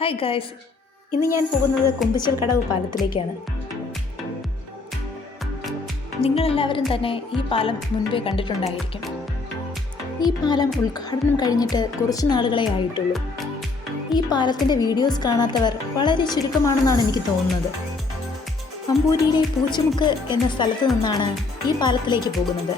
Hi guys, ഇന്ന് ഞാൻ പോകുന്നത് കുമ്പിച്ചൽ കടവ് പാലത്തിലേക്കാണ്. നിങ്ങളെല്ലാവരും തന്നെ ഈ പാലം മുൻപേ കണ്ടിട്ടുണ്ടായിരിക്കും. ഈ പാലം ഉദ്ഘാടനം കഴിഞ്ഞിട്ട് കുറച്ച് നാളുകളെ ആയിട്ടുള്ളൂ. ഈ പാലത്തിൻ്റെ വീഡിയോസ് കാണാത്തവർ വളരെ ചുരുക്കമാണെന്നാണ് എനിക്ക് തോന്നുന്നത്. അമ്പൂരിയിലെ പൂച്ചമുക്ക് എന്ന സ്ഥലത്ത് നിന്നാണ് ഈ പാലത്തിലേക്ക് പോകുന്നത്.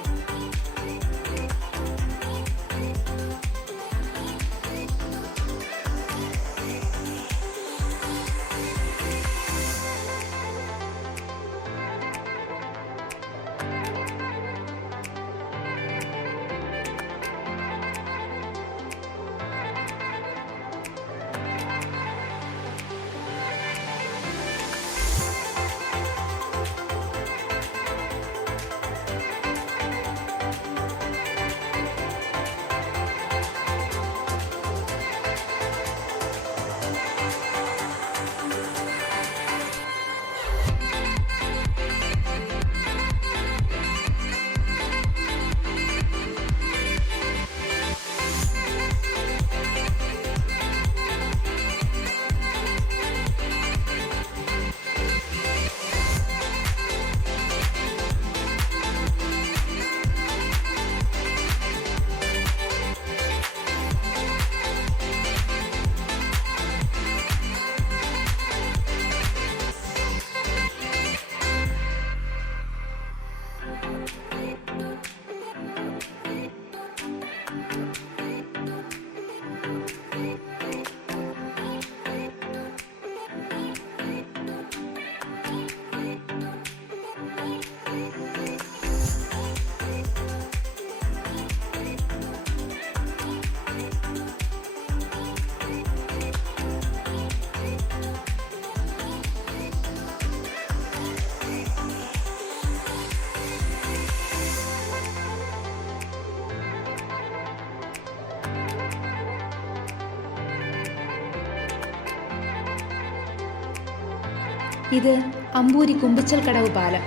ഇത് അമ്പൂരി കുമ്പിച്ചൽ കടവ് പാലം.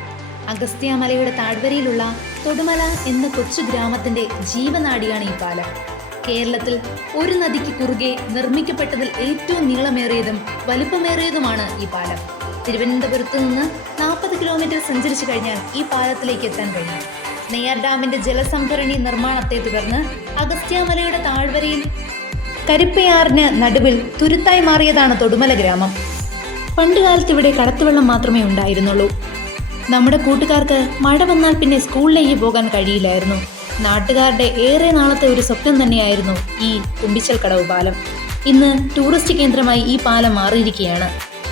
അഗസ്ത്യാമലയുടെ താഴ്വരയിലുള്ള തൊടുമല എന്ന കൊച്ചു ഗ്രാമത്തിന്റെ ജീവനാഡിയാണ് ഈ പാലം. കേരളത്തിൽ ഒരു നദിക്ക് കുറുകെ നിർമ്മിക്കപ്പെട്ടതിൽ ഏറ്റവും നീളമേറിയതും വലുപ്പമേറിയതുമാണ് ഈ പാലം. തിരുവനന്തപുരത്ത് നിന്ന് 40 കിലോമീറ്റർ സഞ്ചരിച്ചു കഴിഞ്ഞാൽ ഈ പാലത്തിലേക്ക് എത്താൻ കഴിയും. നെയ്യാർ ഡാമിന്റെ ജലസംഭരണി നിർമ്മാണത്തെ തുടർന്ന് അഗസ്ത്യാമലയുടെ താഴ്വരയിൽ കരിപ്പയാറിന് നടുവിൽ തുരുത്തായി മാറിയതാണ് തൊടുമല ഗ്രാമം. പണ്ടുകാലത്ത് ഇവിടെ കടത്തുവെള്ളം മാത്രമേ ഉണ്ടായിരുന്നുള്ളൂ. നമ്മുടെ കൂട്ടുകാർക്ക് മഴ വന്നാൽ പിന്നെ സ്കൂളിലേക്ക് പോകാൻ കഴിയില്ലായിരുന്നു. നാട്ടുകാരുടെ ഏറെ നാളത്തെ ഒരു സ്വപ്നം തന്നെയായിരുന്നു ഈ കുമ്പിച്ചൽ കടവ് പാലം. ഇന്ന് ടൂറിസ്റ്റ് കേന്ദ്രമായി ഈ പാലം മാറിയിരിക്കുകയാണ്.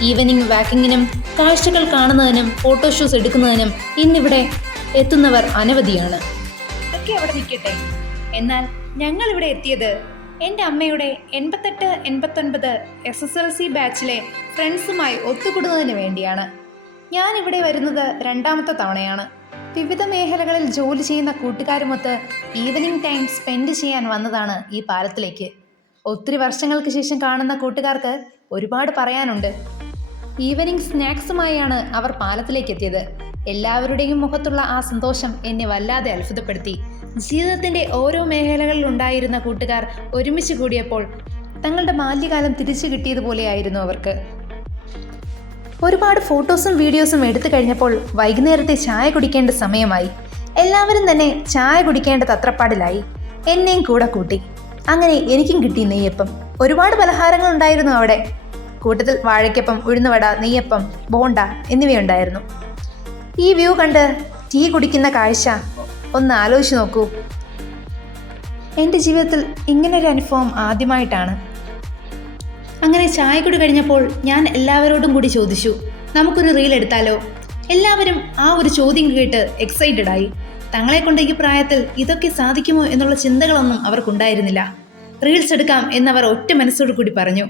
ഈവനിങ് വാക്കിങ്ങിനും കാഴ്ചകൾ കാണുന്നതിനും ഫോട്ടോഷൂട്ട്സ് എടുക്കുന്നതിനും ഇന്നിവിടെ എത്തുന്നവർ അനവധിയാണ്. ഇതൊക്കെ അവിടെ നിൽക്കട്ടെ, എന്നാൽ ഞങ്ങൾ ഇവിടെ എത്തിയത് എൻ്റെ അമ്മയുടെ 88-89 SSLC ബാച്ചിലെ ഫ്രണ്ട്സുമായി ഒത്തുകൂടുന്നതിന് വേണ്ടിയാണ്. ഞാനിവിടെ വരുന്നത് 2ാമത്തെ തവണയാണ്. വിവിധ മേഖലകളിൽ ജോലി ചെയ്യുന്ന കൂട്ടുകാരുമൊത്ത് ഈവനിങ് ടൈം സ്പെൻഡ് ചെയ്യാൻ വന്നതാണ് ഈ പാലത്തിലേക്ക്. ഒത്തിരി വർഷങ്ങൾക്ക് ശേഷം കാണുന്ന കൂട്ടുകാർക്ക് ഒരുപാട് പറയാനുണ്ട്. ഈവനിങ് സ്നാക്സുമായാണ് അവർ പാലത്തിലേക്ക് എത്തിയത്. എല്ലാവരുടെയും മുഖത്തുള്ള ആ സന്തോഷം എന്നെ വല്ലാതെ അത്ഭുതപ്പെടുത്തി. ജീവിതത്തിൻ്റെ ഓരോ മേഖലകളിൽ ഉണ്ടായിരുന്ന കൂട്ടുകാർ ഒരുമിച്ച് കൂടിയപ്പോൾ തങ്ങളുടെ ബാല്യകാലം തിരിച്ചു കിട്ടിയതുപോലെയായിരുന്നു അവർക്ക്. ഒരുപാട് ഫോട്ടോസും വീഡിയോസും എടുത്തു കഴിഞ്ഞപ്പോൾ വൈകുന്നേരത്തെ ചായ കുടിക്കേണ്ട സമയമായി. എല്ലാവരും തന്നെ ചായ കുടിക്കേണ്ട തത്രപ്പാടിലായി. എന്നെയും കൂടെ കൂട്ടി. അങ്ങനെ എനിക്കും കിട്ടി നെയ്യപ്പം. ഒരുപാട് പലഹാരങ്ങൾ ഉണ്ടായിരുന്നു അവിടെ. കൂട്ടത്തിൽ വാഴയ്ക്കപ്പം, ഉഴുന്നുവട, നെയ്യപ്പം, ബോണ്ട എന്നിവയുണ്ടായിരുന്നു. ഈ വ്യൂ കണ്ട് ടീ കുടിക്കുന്ന കാഴ്ച ഒന്ന് ആലോചിച്ച് നോക്കൂ. എൻ്റെ ജീവിതത്തിൽ ഇങ്ങനൊരു അനുഭവം ആദ്യമായിട്ടാണ്. അങ്ങനെ ചായക്കുടി കഴിഞ്ഞപ്പോൾ ഞാൻ എല്ലാവരോടും കൂടി ചോദിച്ചു, നമുക്കൊരു റീൽ എടുത്താലോ? എല്ലാവരും ആ ഒരു ചോദ്യം കേട്ട് എക്സൈറ്റഡായി. തങ്ങളെ കൊണ്ട് ഈ പ്രായത്തിൽ ഇതൊക്കെ സാധിക്കുമോ എന്നുള്ള ചിന്തകളൊന്നും അവർക്കുണ്ടായിരുന്നില്ല. റീൽസ് എടുക്കാം എന്നവർ ഒറ്റ മനസ്സോടു കൂടി പറഞ്ഞു.